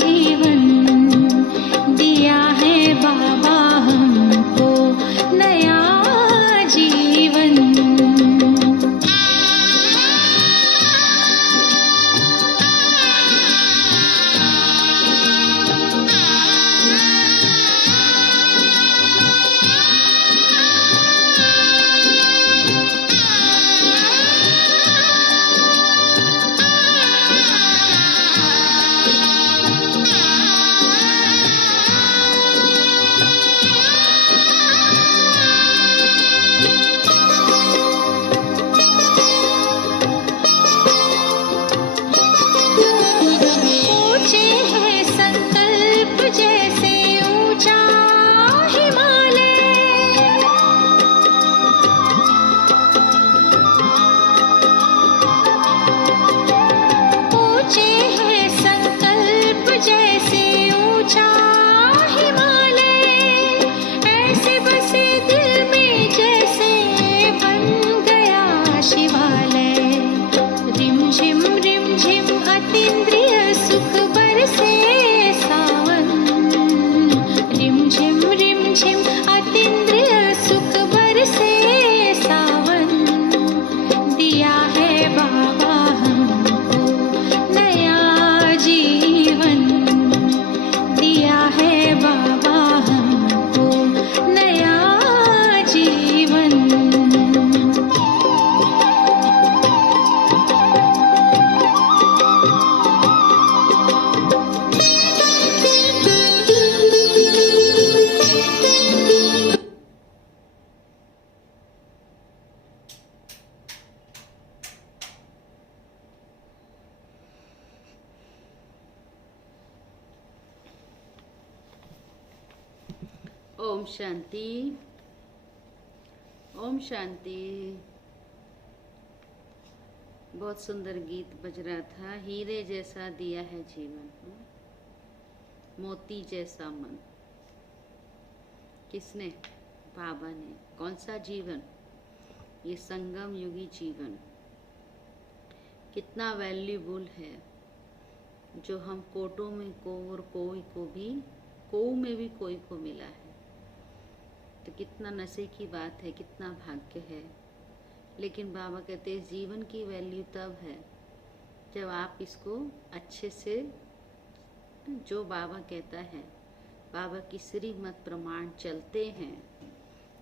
जीवन दिया है बाबा हमको नया जीवन। ऊंचे हैं संकल्प जैसे ऊंचा हिमालय, ऊंचे हैं संकल्प जैसे ऊंचा हिमालय, ऐसे बसे दिल में जैसे बन गया शिवालय। रिम झिम अतीन्द्रिय सुख बरसे सावन, रिम झिम अतीन्द्रिय सुख बरसे सावन, दिया है बाबा हमको नया जीवन, दिया है बाबा हमको नया जीवन। ओम शांति, ओम शांति। बहुत सुंदर गीत बज रहा था। हीरे जैसा दिया है जीवन, मोती जैसा मन। किसने? बाबा ने। कौन सा जीवन? ये संगम युगी जीवन कितना वैल्यूबल है, जो हम कोटों में को और कोई को भी, कोऊ में भी कोई को मिला है। तो कितना नशे की बात है, कितना भाग्य है। लेकिन बाबा कहते हैं जीवन की वैल्यू तब है जब आप इसको अच्छे से, जो बाबा कहता है, बाबा की श्रीमत प्रमाण चलते हैं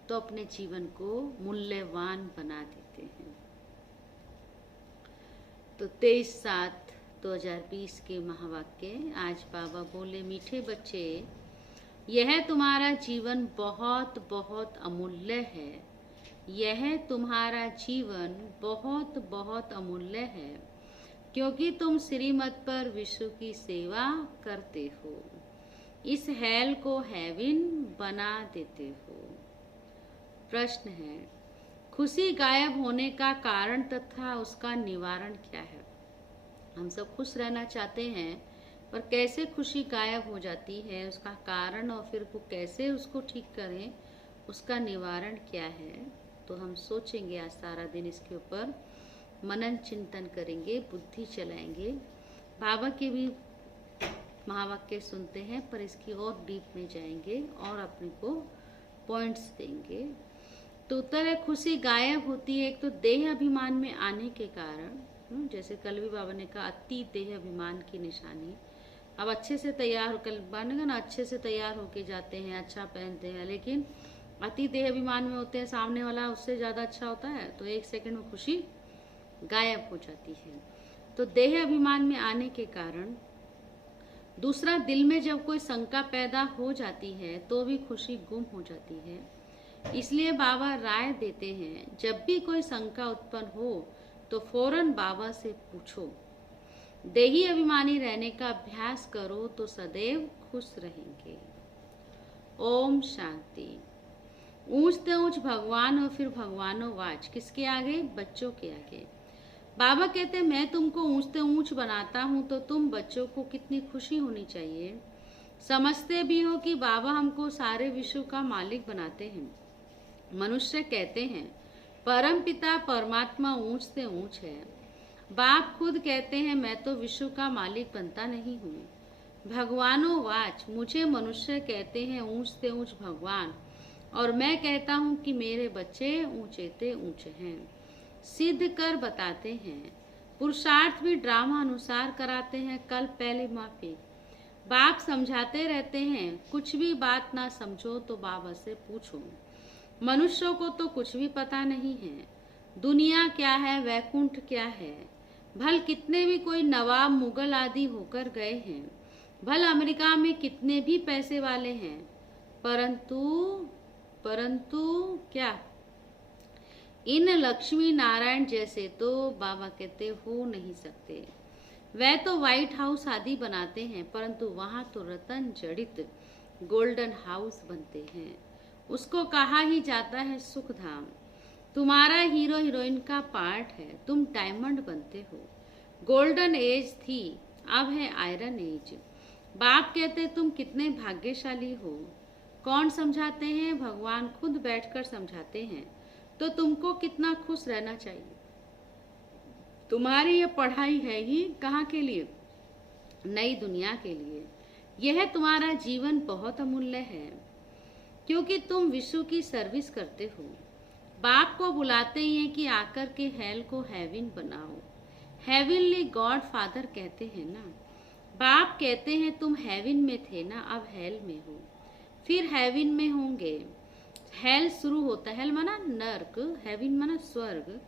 तो अपने जीवन को मूल्यवान बना देते हैं। तो 23/7/2020 के महावाक्य आज बाबा बोले, मीठे बच्चे, यह तुम्हारा जीवन बहुत बहुत अमूल्य है। यह तुम्हारा जीवन बहुत बहुत अमूल्य है, क्योंकि तुम श्रीमत पर विश्व की सेवा करते हो। इस हेल को हेवन बना देते हो। प्रश्न है, खुशी गायब होने का कारण तथा उसका निवारण क्या है? हम सब खुश रहना चाहते हैं, पर कैसे खुशी गायब हो जाती है, उसका कारण और फिर वो कैसे उसको ठीक करें, उसका निवारण क्या है? तो हम सोचेंगे आज सारा दिन इसके ऊपर, मनन चिंतन करेंगे, बुद्धि चलाएंगे। बाबा के भी महावाक्य सुनते हैं, पर इसकी और डीप में जाएंगे और अपने को पॉइंट्स देंगे। तो उत्तर है, खुशी गायब होती है एक तो देह अभिमान में आने के कारण, जैसे कल भी बाबा ने कहा अति देह अभिमान की निशानी। अब अच्छे से तैयार, कल बनेगा ना, अच्छे से तैयार होके जाते हैं, अच्छा पहनते हैं, लेकिन अति देह अभिमान में होते हैं, सामने वाला उससे ज्यादा अच्छा होता है, तो एक सेकंड में खुशी गायब हो जाती है। तो देह अभिमान में आने के कारण। दूसरा, दिल में जब कोई शंका पैदा हो जाती है तो भी खुशी गुम हो जाती है। इसलिए बाबा राय देते हैं, जब भी कोई शंका उत्पन्न हो तो फौरन बाबा से पूछो। देही अभिमानी रहने का अभ्यास करो तो सदैव खुश रहेंगे। ओम शांति। ऊंचते ऊंच भगवान और फिर भगवानों वाच, किसके आगे? बच्चों के आगे। बाबा कहते हैं, मैं तुमको ऊंचते ऊंच बनाता हूं तो तुम बच्चों को कितनी खुशी होनी चाहिए। समझते भी हो कि बाबा हमको सारे विश्व का मालिक बनाते हैं। मनुष्य कहते हैं परम पिता परमात्मा ऊंच से ऊंच है। बाप खुद कहते हैं मैं तो विश्व का मालिक बनता नहीं हूँ, भगवानो वाच, मुझे मनुष्य कहते हैं ऊंच से ऊंच भगवान, और मैं कहता हूँ कि मेरे बच्चे ऊंचे ते ऊंचे हैं। सिद्ध कर बताते हैं, पुरुषार्थ भी ड्रामा अनुसार कराते हैं। कल पहले माफी, बाप समझाते रहते हैं, कुछ भी बात ना समझो तो बाबा से पूछो। मनुष्यों को तो कुछ भी पता नहीं है, दुनिया क्या है, वैकुंठ क्या है। भल कितने भी कोई नवाब मुगल आदि होकर गए हैं, भल अमेरिका में कितने भी पैसे वाले हैं, परंतु क्या इन लक्ष्मी नारायण जैसे तो बाबा कहते हो नहीं सकते। वह तो व्हाइट हाउस आदि बनाते हैं, परंतु वहां तो रतन जड़ित गोल्डन हाउस बनते हैं। उसको कहा ही जाता है सुख धाम। तुम्हारा हीरो हीरोइन का पार्ट है, तुम डायमंड बनते हो। गोल्डन एज थी, अब है आयरन एज। बाप कहते तुम कितने भाग्यशाली हो। कौन समझाते हैं? भगवान खुद बैठकर समझाते हैं। तो तुमको कितना खुश रहना चाहिए। तुम्हारी ये पढ़ाई है ही कहाँ के लिए? नई दुनिया के लिए। यह तुम्हारा जीवन बहुत अमूल्य है, क्योंकि तुम विश्व की सर्विस करते हो। बाप को बुलाते ही हैं कि आकर के हेल को हेवन बनाओ। हेवनली गॉड फादर कहते हैं ना। बाप कहते हैं तुम हेवन में थे ना, अब हेल में हो, फिर हेवन में होंगे। हेल शुरू होता है, हेल माना नर्क, हेवन माना स्वर्ग।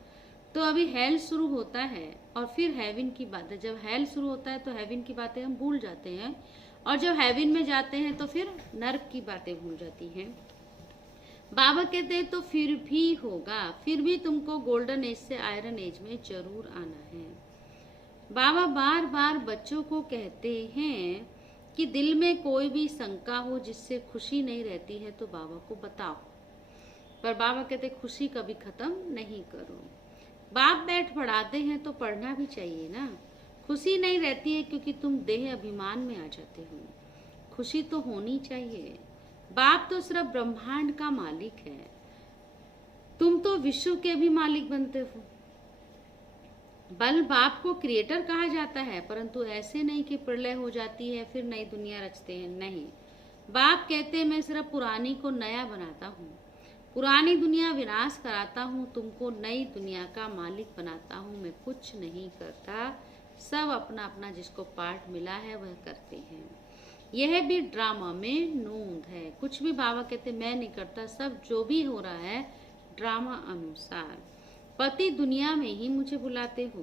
तो अभी हेल शुरू होता है और फिर हेवन की बातें। जब हेल शुरू होता है तो हेवन की बातें हम भूल जाते हैं, और जब हेवन में जाते हैं तो फिर नर्क की बातें भूल जाती हैं। बाबा कहते हैं तो फिर भी होगा, फिर भी तुमको गोल्डन एज से आयरन एज में जरूर आना है। बाबा बार बार बच्चों को कहते हैं कि दिल में कोई भी शंका हो जिससे खुशी नहीं रहती है तो बाबा को बताओ। पर बाबा कहते खुशी कभी खत्म नहीं करो। बाप बैठ पढ़ाते हैं तो पढ़ना भी चाहिए ना। खुशी नहीं रहती है क्योंकि तुम देह अभिमान में आ जाते हो। खुशी तो होनी चाहिए। बाप तो सिर्फ ब्रह्मांड का मालिक है, तुम तो विश्व के भी मालिक बनते हो। बल बाप को क्रिएटर कहा जाता है, परंतु ऐसे नहीं कि प्रलय हो जाती है फिर नई दुनिया रचते हैं, नहीं। बाप कहते हैं मैं सिर्फ पुरानी को नया बनाता हूँ, पुरानी दुनिया विनाश कराता हूँ, तुमको नई दुनिया का मालिक बनाता हूँ। मैं कुछ नहीं करता, सब अपना अपना जिसको पार्ट मिला है वह करते हैं। यह भी ड्रामा में नूंद है। कुछ भी बाबा कहते मैं नहीं करता, सब जो भी हो रहा है ड्रामा अनुसार। पति दुनिया में ही मुझे बुलाते हो,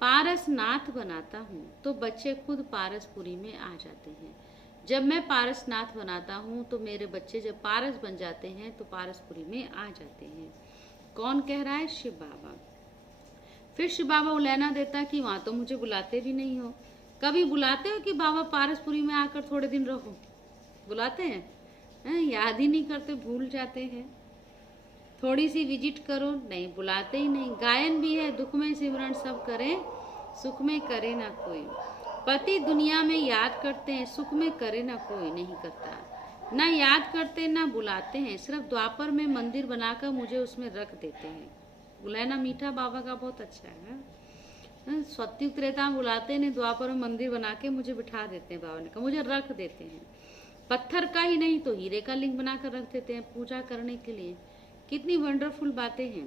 पारसनाथ बनाता हूँ तो बच्चे खुद पारसपुरी में आ जाते हैं। जब मैं पारसनाथ बनाता हूँ तो मेरे बच्चे जब पारस बन जाते हैं तो पारसपुरी में आ जाते हैं। कौन कह रहा है? शिव बाबा। फिर शिव बाबा उलैना देता कि वहां तो मुझे बुलाते भी नहीं हो। कभी बुलाते हो कि बाबा पारसपुरी में आकर थोड़े दिन रहो? बुलाते हैं? याद ही नहीं करते, भूल जाते हैं। थोड़ी सी विजिट करो, नहीं, बुलाते ही नहीं। गायन भी है, दुख में सिमरन सब करें, सुख में करे ना कोई। पति दुनिया में याद करते हैं, सुख में करे ना कोई, नहीं करता। ना याद करते ना बुलाते हैं, सिर्फ द्वापर में मंदिर बनाकर मुझे उसमें रख देते हैं। बुलाना मीठा बाबा का बहुत अच्छा है। सत्युग त्रेता बुलाते ने, द्वापर में मंदिर बना के मुझे बिठा देते हैं। बाबा ने कहा मुझे रख देते हैं। पत्थर का ही नहीं तो हीरे का लिंग बनाकर रख देते हैं पूजा करने के लिए। कितनी वंडरफुल बातें हैं।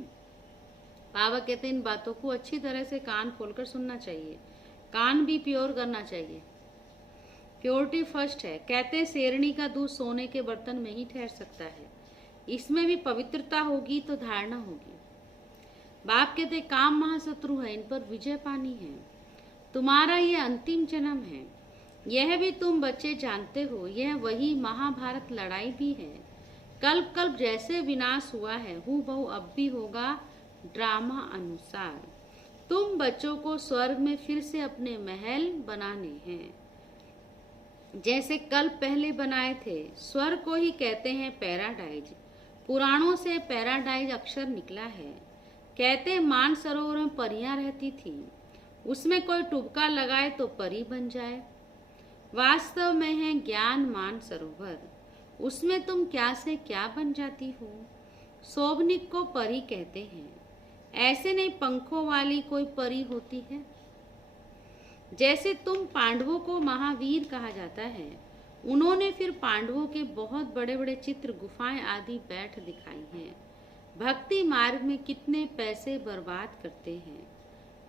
बाबा कहते हैं इन बातों को अच्छी तरह से कान खोलकर सुनना चाहिए, कान भी प्योर करना चाहिए। प्योरिटी फर्स्ट है। कहते हैं शेरनी का दूध सोने के बर्तन में ही ठहर सकता है, इसमें भी पवित्रता होगी तो धारणा होगी। बाप कहते काम महाशत्रु है, इन पर विजय पानी है। तुम्हारा ये अंतिम जन्म है, यह भी तुम बच्चे जानते हो। यह वही महाभारत लड़ाई भी है। कल्प कल्प जैसे विनाश हुआ है हूबहू अब भी होगा ड्रामा अनुसार। तुम बच्चों को स्वर्ग में फिर से अपने महल बनाने हैं, जैसे कल्प पहले बनाए थे। स्वर्ग को ही कहते हैं पैराडाइज। पुराणों से पैराडाइज अक्षर निकला है। कहते मानसरोवर में परियां रहती थी, उसमें कोई टुबका लगाए तो परी बन जाए। वास्तव में है ज्ञान मानसरोवर, उसमें तुम क्या से क्या बन जाती हो। शोभनिक को परी कहते हैं, ऐसे नहीं पंखों वाली कोई परी होती है। जैसे तुम पांडवों को महावीर कहा जाता है, उन्होंने फिर पांडवों के बहुत बड़े बड़े चित्र, गुफाएं आदि बैठ दिखाई हैं। भक्ति मार्ग में कितने पैसे बर्बाद करते हैं।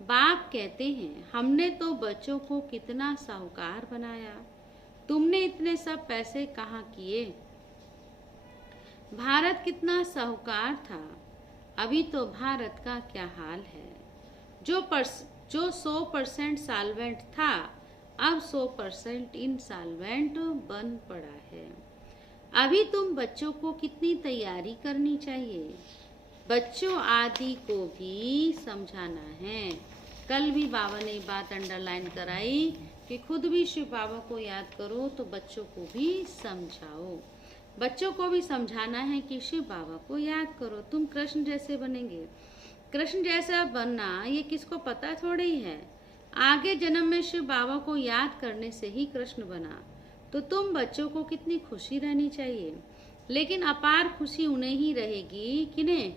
बाप कहते हैं, हमने तो बच्चों को कितना साहूकार बनाया, तुमने इतने सब पैसे कहाँ किए। भारत कितना साहूकार था, अभी तो भारत का क्या हाल है। जो 100% सॉल्वेंट था, अब 100% इनसॉल्वेंट बन पड़ा है। अभी तुम बच्चों को कितनी तैयारी करनी चाहिए। बच्चों आदि को भी समझाना है। कल भी बाबा ने बात अंडरलाइन कराई कि खुद भी शिव बाबा को याद करो तो बच्चों को भी समझाओ। बच्चों को भी समझाना है कि शिव बाबा को याद करो, तुम कृष्ण जैसे बनेंगे। कृष्ण जैसा बनना ये किसको पता थोड़ी है। आगे जन्म में शिव बाबा को याद करने से ही कृष्ण बना। तो तुम बच्चों को कितनी खुशी रहनी चाहिए। लेकिन अपार खुशी उन्हें ही रहेगी किन्हें,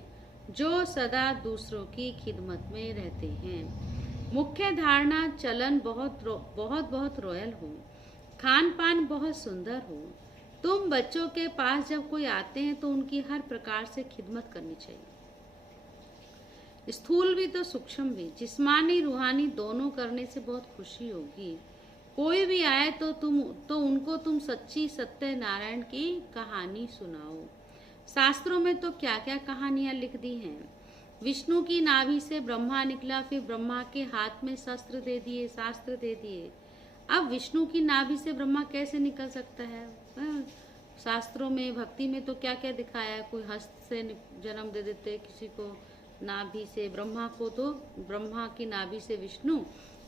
जो सदा दूसरों की खिदमत में रहते हैं। मुख्य धारणा चलन बहुत रॉयल हो, खान पान बहुत सुंदर हो। तुम बच्चों के पास जब कोई आते हैं तो उनकी हर प्रकार से खिदमत करनी चाहिए, स्थूल भी तो सूक्ष्म भी, जिस्मानी रूहानी दोनों करने से बहुत खुशी होगी। कोई भी आए तो उनको तुम सच्ची सत्य नारायण की कहानी सुनाओ। शास्त्रों में तो क्या क्या कहानियां लिख दी हैं। विष्णु की नाभि से ब्रह्मा निकला, फिर ब्रह्मा के हाथ में शस्त्र दे दिए, शास्त्र दे दिए। अब विष्णु की नाभि से ब्रह्मा कैसे निकल सकता है। शास्त्रों में भक्ति में तो क्या क्या दिखाया है। कोई हस्त से जन्म दे देते किसी को, नाभि से ब्रह्मा को तो ब्रह्मा की नाभि से विष्णु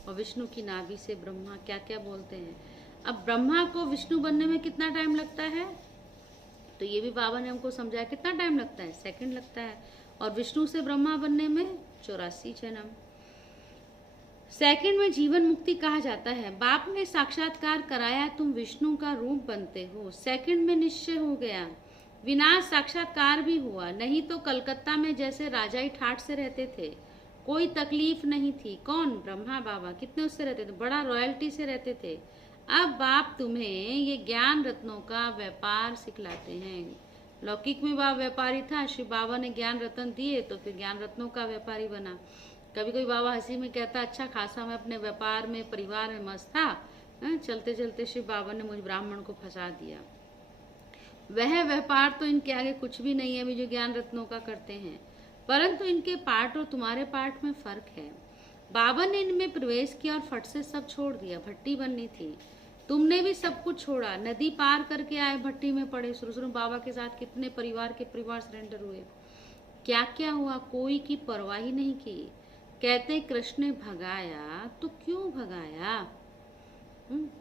और विष्णु की नाभि से ब्रह्मा, क्या क्या बोलते हैं। अब ब्रह्मा को विष्णु बनने में कितना टाइम लगता है, तो ये भी बाबा ने हमको समझाया कितना टाइम लगता है, सेकंड लगता है। और विष्णु से ब्रह्मा बनने में 84 जन्म। सेकंड में जीवन मुक्ति कहा जाता है। बाप ने साक्षात्कार कराया, तुम विष्णु का रूप बनते हो। सेकंड में निश्चय हो गया, विनाश साक्षात्कार भी हुआ। नहीं तो कलकत्ता में जैसे राजाई ठाट से रहते थे, कोई तकलीफ नहीं थी। कौन, ब्रह्मा बाबा, कितने उससे रहते थे, बड़ा रॉयल्टी से रहते थे। अब बाप तुम्हें ये ज्ञान रत्नों का व्यापार सिखलाते हैं। लौकिक में बाबा व्यापारी था, शिव बाबा ने ज्ञान रत्न दिए तो फिर ज्ञान रत्नों का व्यापारी बना। कभी कोई बाबा हंसी में कहता, अच्छा खासा मैं अपने व्यापार में परिवार में मस्त था, चलते चलते शिव बाबा ने मुझे ब्राह्मण को फंसा दिया। वह व्यापार तो इनके आगे कुछ भी नहीं है अभी जो ज्ञान रत्नों का करते हैं, परंतु इनके पार्ट और तुम्हारे पार्ट में फर्क है। बाबा ने इनमें प्रवेश किया और फट से सब छोड़ दिया। भट्टी बननी थी, तुमने भी सब कुछ छोड़ा, नदी पार करके आए, भट्टी में पड़े। शुरू बाबा के साथ कितने परिवार के परिवार सरेंडर हुए, क्या क्या हुआ, कोई की परवाह ही नहीं की। कहते कृष्ण ने भगाया तो क्यों भगाया,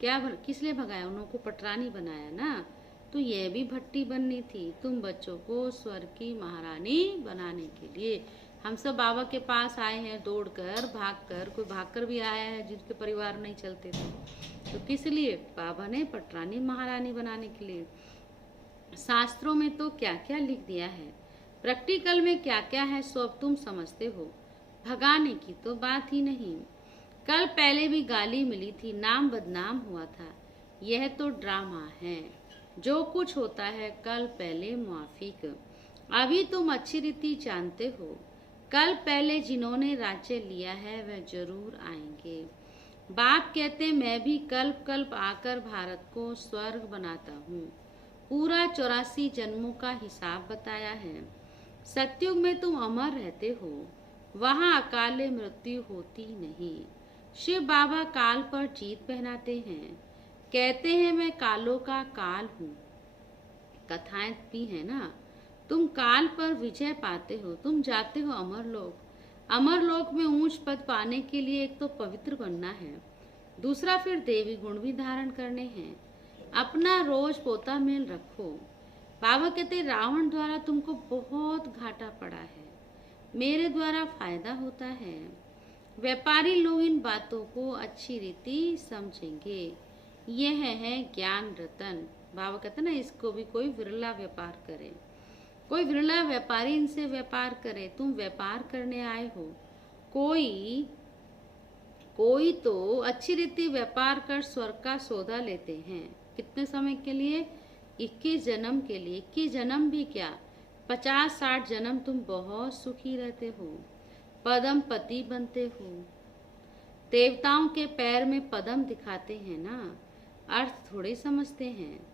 क्या किस लिए भगाया, उनको पटरानी बनाया ना। तो यह भी भट्टी बननी थी, तुम बच्चों को स्वर्ग की महारानी बनाने के लिए। हम सब बाबा के पास आए हैं दौड़कर, भागकर, कोई भागकर भी आया है जिनके परिवार नहीं चलते थे। तो किस लिए, बाबा ने पटरानी महारानी बनाने के लिए। शास्त्रों में तो क्या क्या लिख दिया है, प्रैक्टिकल में क्या क्या है, सो अब तुम समझते हो। भगाने की तो बात ही नहीं। कल पहले भी गाली मिली थी, नाम बदनाम हुआ था। यह तो ड्रामा है, जो कुछ होता है कल पहले मुआफिक। अभी तुम अच्छी रीति जानते हो, कल पहले जिन्होंने राज्य लिया है वह जरूर आएंगे। बाप कहते मैं भी कल्प कल्प आकर भारत को स्वर्ग बनाता हूँ। पूरा 84 जन्मों का हिसाब बताया है। सतयुग में तुम अमर रहते हो, वहाँ अकाले मृत्यु होती नहीं। शिव बाबा काल पर जीत पहनाते हैं, कहते हैं मैं कालों का काल हूँ। कथाएं भी है ना, तुम काल पर विजय पाते हो, तुम जाते हो अमरलोक। अमरलोक में ऊंच पद पाने के लिए एक तो पवित्र बनना है, दूसरा फिर देवी गुण भी धारण करने हैं। अपना रोज पोता मेल रखो। बाबा कहते रावण द्वारा तुमको बहुत घाटा पड़ा है, मेरे द्वारा फायदा होता है। व्यापारी लोग इन बातों को अच्छी रीति समझेंगे। यह है ज्ञान रतन। बाबा कहते ना, इसको भी कोई विरला व्यापार करे, कोई विरला व्यापारी इनसे व्यापार करे। तुम व्यापार करने आए हो, कोई कोई तो अच्छी रीति व्यापार कर स्वर्ग का सौदा लेते हैं। कितने समय के लिए? 21 जन्म के लिए। 21 जन्म भी क्या, 50-60 जन्म तुम बहुत सुखी रहते हो, पदम पति बनते हो। देवताओं के पैर में पदम दिखाते हैं ना, अर्थ थोड़े समझते हैं।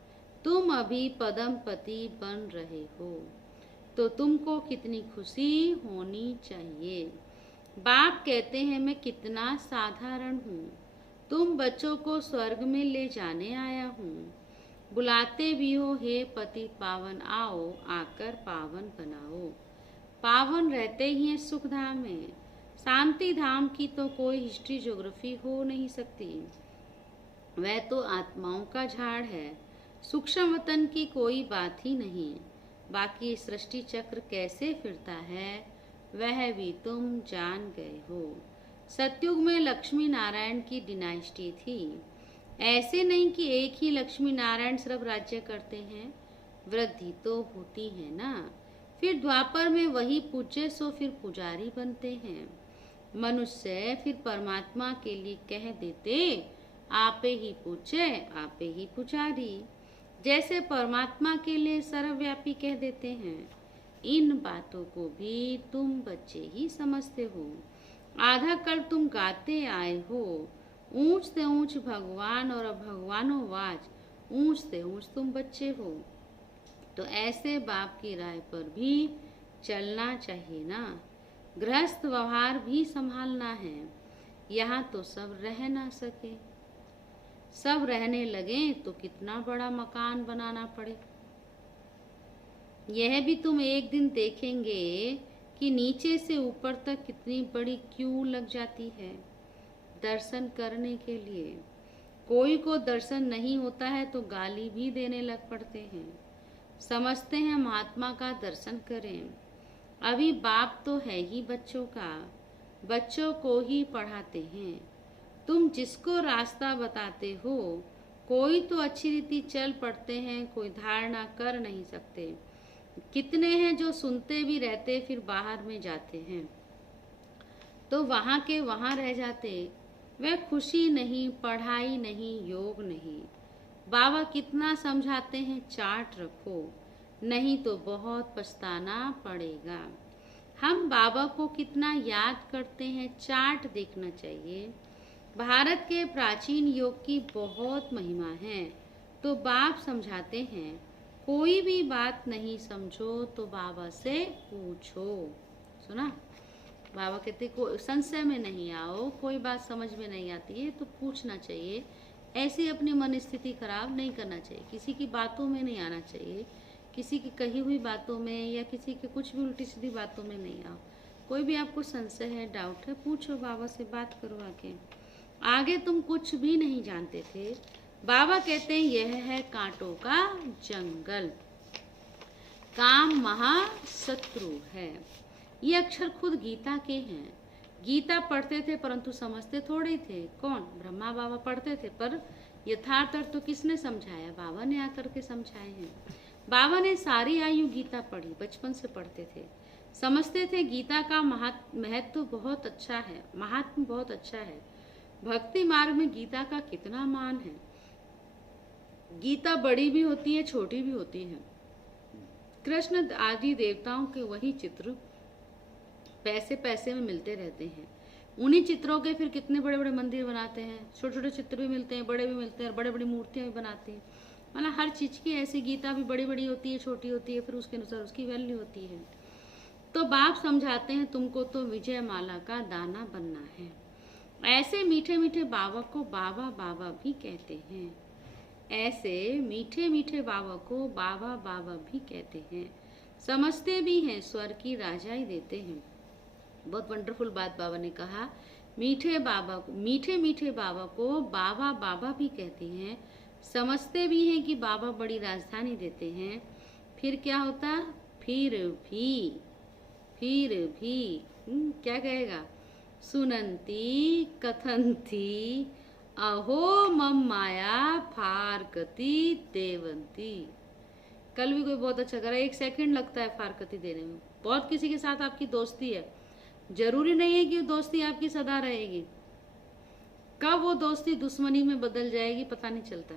तुम अभी पदम पति बन रहे हो तो तुमको कितनी खुशी होनी चाहिए। बाप कहते हैं मैं कितना साधारण हूँ, तुम बच्चों को स्वर्ग में ले जाने आया हूँ। बुलाते भी हो, हे पति पावन आओ, आकर पावन बनाओ। पावन रहते ही हैं सुख धाम में। शांति धाम की तो कोई हिस्ट्री ज्योग्राफी हो नहीं सकती, वह तो आत्माओं का झाड़ है। सूक्ष्म वतन की कोई बात ही नहीं। बाकी सृष्टि चक्र कैसे फिरता है वह भी तुम जान गए हो। सतयुग में लक्ष्मी नारायण की डिनाइस्टी थी। ऐसे नहीं कि एक ही लक्ष्मी नारायण सिर्फ राज्य करते हैं, वृद्धि तो होती है ना। फिर द्वापर में वही पूज्य सो फिर पुजारी बनते हैं। मनुष्य फिर परमात्मा के लिए कह देते आपे ही पूज्य आपे ही पुजारी, जैसे परमात्मा के लिए सर्वव्यापी कह देते हैं। इन बातों को भी तुम बच्चे ही समझते हो। आधा कल तुम गाते आए हो, ऊंच से ऊंच भगवान और भगवानों वाच, ऊंच से ऊंच तुम बच्चे हो। तो ऐसे बाप की राय पर भी चलना चाहिए ना। गृहस्थ व्यवहार भी संभालना है। यहाँ तो सब रह ना सके, सब रहने लगे तो कितना बड़ा मकान बनाना पड़े। यह भी तुम एक दिन देखेंगे कि नीचे से ऊपर तक कितनी बड़ी क्यू लग जाती है दर्शन करने के लिए। कोई को दर्शन नहीं होता है तो गाली भी देने लग पड़ते हैं। समझते हैं महात्मा का दर्शन करें। अभी बाप तो है ही बच्चों का, बच्चों को ही पढ़ाते हैं। तुम जिसको रास्ता बताते हो, कोई तो अच्छी रीति चल पड़ते हैं, कोई धारणा कर नहीं सकते। कितने हैं जो सुनते भी रहते फिर बाहर में जाते हैं तो वहाँ के वहाँ रह जाते। वह खुशी नहीं, पढ़ाई नहीं, योग नहीं। बाबा कितना समझाते हैं, चार्ट रखो नहीं तो बहुत पछताना पड़ेगा। हम बाबा को कितना याद करते हैं, चार्ट देखना चाहिए। भारत के प्राचीन योग की बहुत महिमा है। तो बाप समझाते हैं कोई भी बात नहीं समझो तो बाबा से पूछो। सुना, बाबा कहते को संशय में नहीं आओ, कोई बात समझ में नहीं आती है तो पूछना चाहिए। ऐसी अपनी मन स्थिति खराब नहीं करना चाहिए, किसी की बातों में नहीं आना चाहिए, किसी की कही हुई बातों में या किसी के कुछ भी उल्टी सीधी बातों में नहीं आओ। कोई भी आपको संशय है, डाउट है, पूछो बाबा से, बात करो आके। आगे तुम कुछ भी नहीं जानते थे। बाबा कहते हैं यह है कांटों का जंगल, काम महाशत्रु है। ये अक्षर खुद गीता के हैं। गीता पढ़ते थे परंतु समझते थोड़े थे। कौन? ब्रह्मा बाबा पढ़ते थे, पर यथार्थ अर्थ तो किसने समझाया? बाबा ने आकर के समझाए हैं। बाबा ने सारी आयु गीता पढ़ी, बचपन से पढ़ते थे, समझते थे गीता का महत्व बहुत अच्छा है, महात्म बहुत अच्छा है। भक्ति मार्ग में गीता का कितना मान है। गीता बड़ी भी होती है, छोटी भी होती है। कृष्ण आदि देवताओं के वही चित्र पैसे पैसे में मिलते रहते हैं। उन्हीं चित्रों के फिर कितने बड़े बड़े मंदिर बनाते हैं। छोटे छोटे चित्र भी मिलते हैं, बड़े भी मिलते हैं, बड़े बड़ी मूर्तियां भी बनाते हैं। मतलब हर चीज की ऐसी गीता भी बड़ी बड़ी होती है, छोटी होती है, फिर उसके अनुसार उसकी वैल्यू होती है। तो बाप समझाते हैं तुमको तो विजय माला का दाना बनना है। ऐसे मीठे मीठे बाबा को बाबा बाबा भी कहते हैं। ऐसे मीठे मीठे बाबा को बाबा बाबा भी कहते हैं। समझते भी हैं, स्वर की राजा ही देते हैं। बहुत वंडरफुल बात बाबा ने कहा। मीठे मीठे बाबा को बाबा बाबा भी कहते हैं। समझते भी हैं कि बाबा बड़ी राजधानी देते हैं। फिर क्या होता? फिर भी क्या कहेगा? सुनंती कथंती अहो मम माया फारकती देवंती। कल भी कोई बहुत अच्छा करा, 1 सेकंड लगता है फारकती देने में। बहुत किसी के साथ आपकी दोस्ती है, जरूरी नहीं है कि दोस्ती आपकी सदा रहेगी। कब वो दोस्ती दुश्मनी में बदल जाएगी पता नहीं चलता।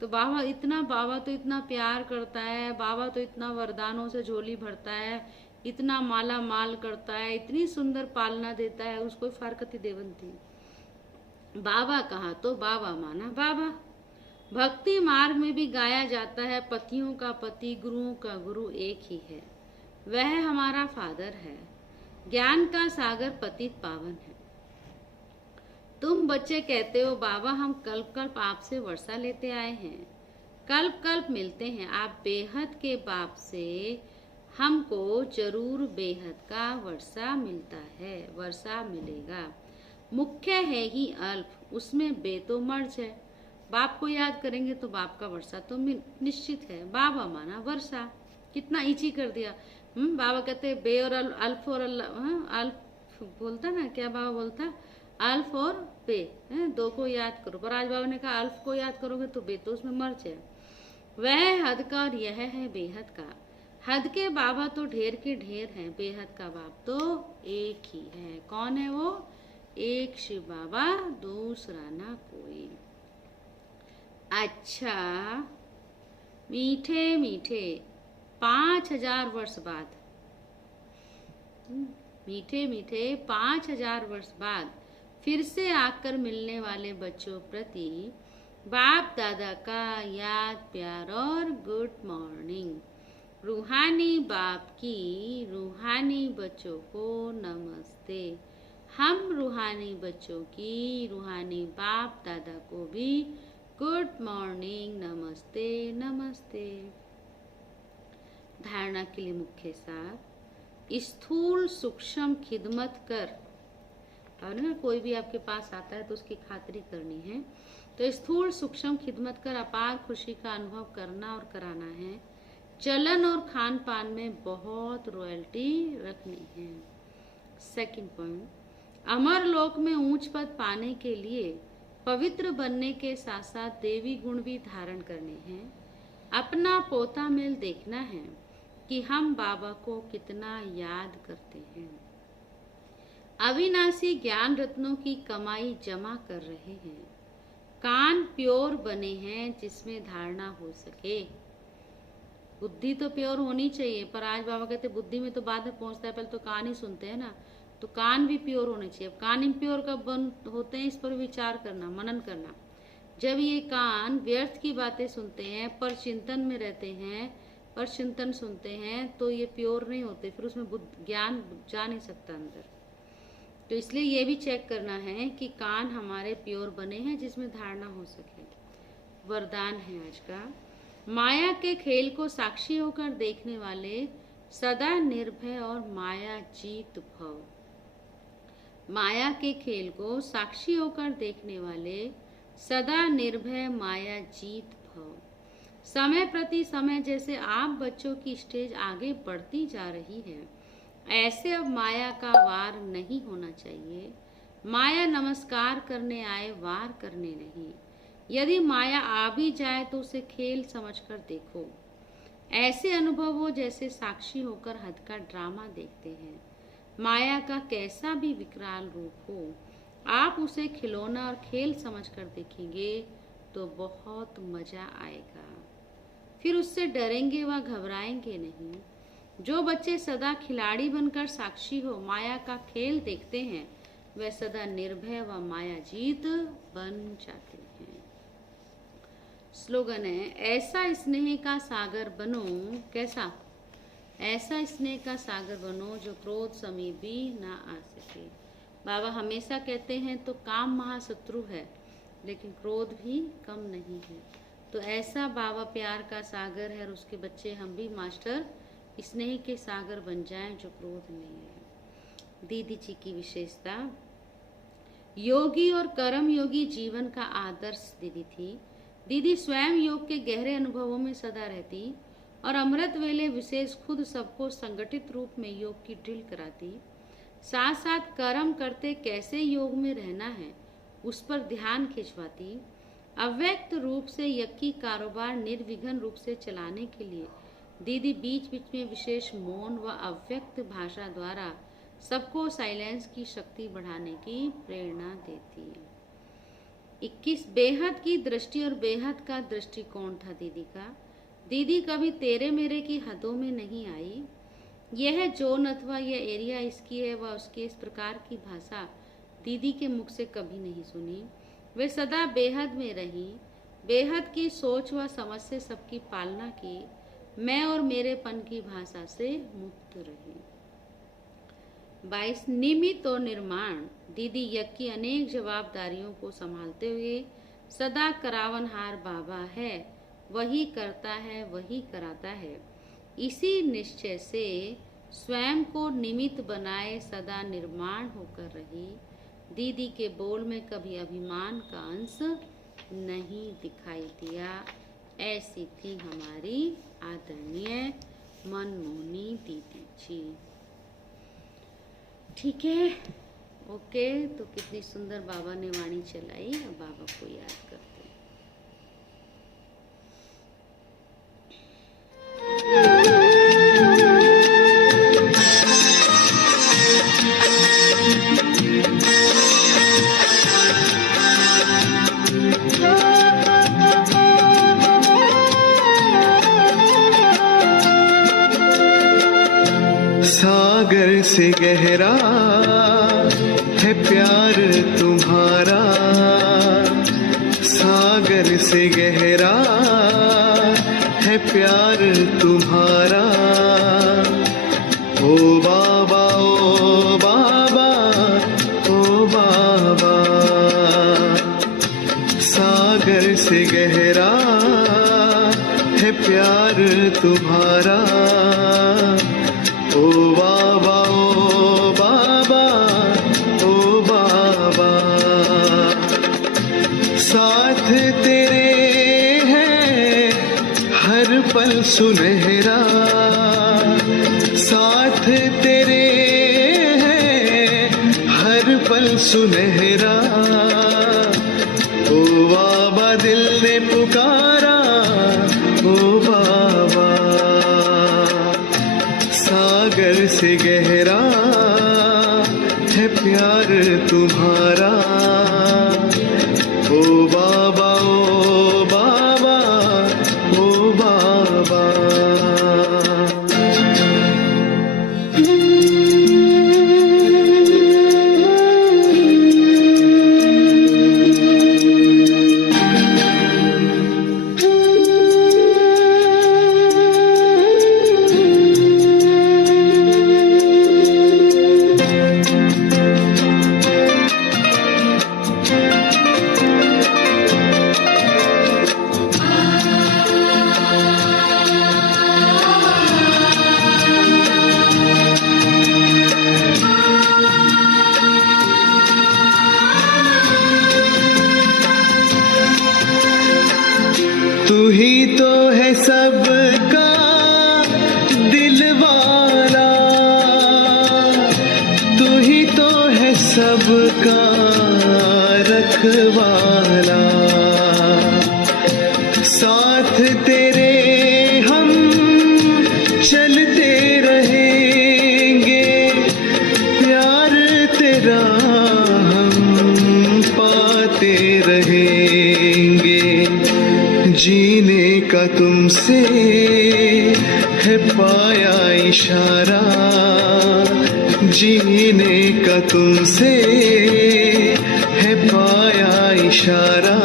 तो बाबा तो इतना प्यार करता है, बाबा तो इतना वरदानों से झोली भरता है, इतना माला माल करता है, इतनी सुंदर पालना देता है, उसको फारकती देवंती। बाबा कहा तो बाबा माना बाबा। भक्ति मार्ग में भी गाया जाता है, पतियों का पति गुरुओं का गुरु एक ही है, वह हमारा फादर है, ज्ञान का सागर पतित पावन है। तुम बच्चे कहते हो बाबा हम कल्प कल्प आपसे वर्षा लेते आए हैं, कल्प कल्प मिलते हैं, आप बेहद के बाप से हमको जरूर बेहद का वर्षा मिलता है, वर्षा मिलेगा। मुख्य है ही अल्प, उसमें बे तो मर्ज है। बाप को याद करेंगे तो बाप का वर्षा तो निश्चित है। बाबा माना वर्षा, कितना ईची कर दिया। बाबा कहते बे और अल्फ और अल्फ बोलता ना, क्या बाबा बोलता, अल्फ और बे, दो को याद करो। पर आज बाबा ने कहा अल्फ को याद करोगे तो बे तो उसमें मर्ज है। वह हद का और यह है बेहद का। हद के बाबा तो ढेर के ढेर हैं, बेहद का बाप तो एक ही है। कौन है वो? एक शिव बाबा, दूसरा ना कोई। अच्छा, मीठे मीठे 5000 वर्ष बाद, मीठे मीठे 5000 वर्ष बाद फिर से आकर मिलने वाले बच्चों प्रति बाप दादा का याद प्यार और गुड मॉर्निंग। रूहानी बाप की रूहानी बच्चों को नमस्ते। हम रूहानी बच्चों की रूहानी बाप दादा को भी गुड मॉर्निंग, नमस्ते नमस्ते। धारणा के लिए मुख्य सार, स्थूल सूक्ष्म खिदमत कर। और ना कोई भी आपके पास आता है तो उसकी खातिरी करनी है, तो स्थूल सूक्ष्म खिदमत कर अपार खुशी का अनुभव करना और कराना है। चलन और खान पान में बहुत रॉयल्टी रखनी है। सेकंड पॉइंट, अमर लोक में ऊंच पद पाने के लिए पवित्र बनने के साथ साथ देवी गुण भी धारण करने हैं। अपना पोता मेल देखना है कि हम बाबा को कितना याद करते हैं। अविनाशी ज्ञान रत्नों की कमाई जमा कर रहे हैं। कान प्योर बने हैं जिसमें धारणा हो सके। बुद्धि तो प्योर होनी चाहिए, पर आज बाबा कहते बुद्धि में तो बाद में पहुंचता है, पहले तो कान ही सुनते हैं ना, तो कान भी प्योर होने चाहिए। अब कान इम्प्योर कब बंद होते हैं, इस पर विचार करना, मनन करना। जब ये कान व्यर्थ की बातें सुनते हैं, पर चिंतन में रहते हैं, पर चिंतन सुनते हैं, तो ये प्योर नहीं होते, फिर उसमें ज्ञान जा नहीं सकता अंदर। तो इसलिए ये भी चेक करना है कि कान हमारे प्योर बने हैं जिसमें धारणा हो सके। वरदान है आज का, माया के खेल को साक्षी होकर देखने वाले सदा निर्भय और माया जीत भव। माया के खेल को साक्षी होकर देखने वाले सदा निर्भय माया जीत भव। समय प्रति समय जैसे आप बच्चों की स्टेज आगे बढ़ती जा रही है, ऐसे अब माया का वार नहीं होना चाहिए। माया नमस्कार करने आए, वार करने नहीं। यदि माया आ भी जाए तो उसे खेल समझकर देखो। ऐसे अनुभव हो जैसे साक्षी होकर हद का ड्रामा देखते हैं। माया का कैसा भी विकराल रूप हो, आप उसे खिलौना और खेल समझकर देखेंगे तो बहुत मजा आएगा। फिर उससे डरेंगे व घबराएंगे नहीं। जो बच्चे सदा खिलाड़ी बनकर साक्षी हो माया का खेल देखते हैं, वे सदा निर्भय व माया जीत बन जाते हैं। स्लोगन है, ऐसा स्नेह का सागर बनो। कैसा? ऐसा स्नेह का सागर बनो जो क्रोध समीप भी ना आ सके। बाबा हमेशा कहते हैं तो काम महाशत्रु है, लेकिन क्रोध भी कम नहीं है। तो ऐसा बाबा प्यार का सागर है और उसके बच्चे हम भी मास्टर स्नेह के सागर बन जाएं जो क्रोध नहीं है। दीदी जी की विशेषता, योगी और कर्म योगी जीवन का आदर्श दीदी थी। दीदी स्वयं योग के गहरे अनुभवों में सदा रहती और अमृत वेले विशेष खुद सबको संगठित रूप में योग की ड्रिल कराती। साथ साथ कर्म करते कैसे योग में रहना है उस पर ध्यान खिंचवाती। अव्यक्त रूप से यज्ञ कारोबार निर्विघ्न रूप से चलाने के लिए दीदी बीच बीच में विशेष मौन व अव्यक्त भाषा द्वारा सबको साइलेंस की शक्ति बढ़ाने की प्रेरणा देती है। 21 बेहद की दृष्टि और बेहद का दृष्टिकोण था दीदी का। दीदी कभी तेरे मेरे की हदों में नहीं आई। यह जोन अथवा यह एरिया इसकी है व उसके इस प्रकार की भाषा दीदी के मुख से कभी नहीं सुनी। वे सदा बेहद में रही, बेहद की सोच व समझ से सबकी पालना की, मैं और मेरेपन की भाषा से मुक्त रही। 22 निमित्त और निर्माण। दीदी यज्ञ की अनेक जवाबदारियों को संभालते हुए सदा करावनहार बाबा है, वही करता है वही कराता है। इसी निश्चय से स्वयं को निमित्त बनाए सदा निर्माण होकर रही। दीदी के बोल में कभी अभिमान का अंश नहीं दिखाई दिया। ऐसी थी हमारी आदरणीय मनमोहनी दीदी जी। ठीक है, ओके। तो कितनी सुंदर बाबा ने वाणी चलाई। अब बाबा को याद करते हैं। सागर से गहरा है प्यार तुम्हारा, सागर से गहरा है प्यार तुम्हारा। ओ बाबा ओ बाबा ओ बाबा, सागर से गहरा है प्यार तुम्हारा। ओ बाबा ओ बाबा ओ बाबा, साथ तेरे हैं हर पल सुनहरा, साथ तेरे हैं हर पल सुनहरा। ओ बाबा दिल ने पुकारा ओ बाबा, सागर से गहरा है प्यार तुम्हारा। ओ बाबा ओ बाबा ओ बाबा। तू ही तो है सबका दिलवाला, तू ही तो है सबका रखवाला। साथ तेरे हम चलते रहेंगे, प्यार तेरा हम पाते रहेंगे। जीने का तुमसे है पाया इशारा, जीने का तुमसे है पाया इशारा।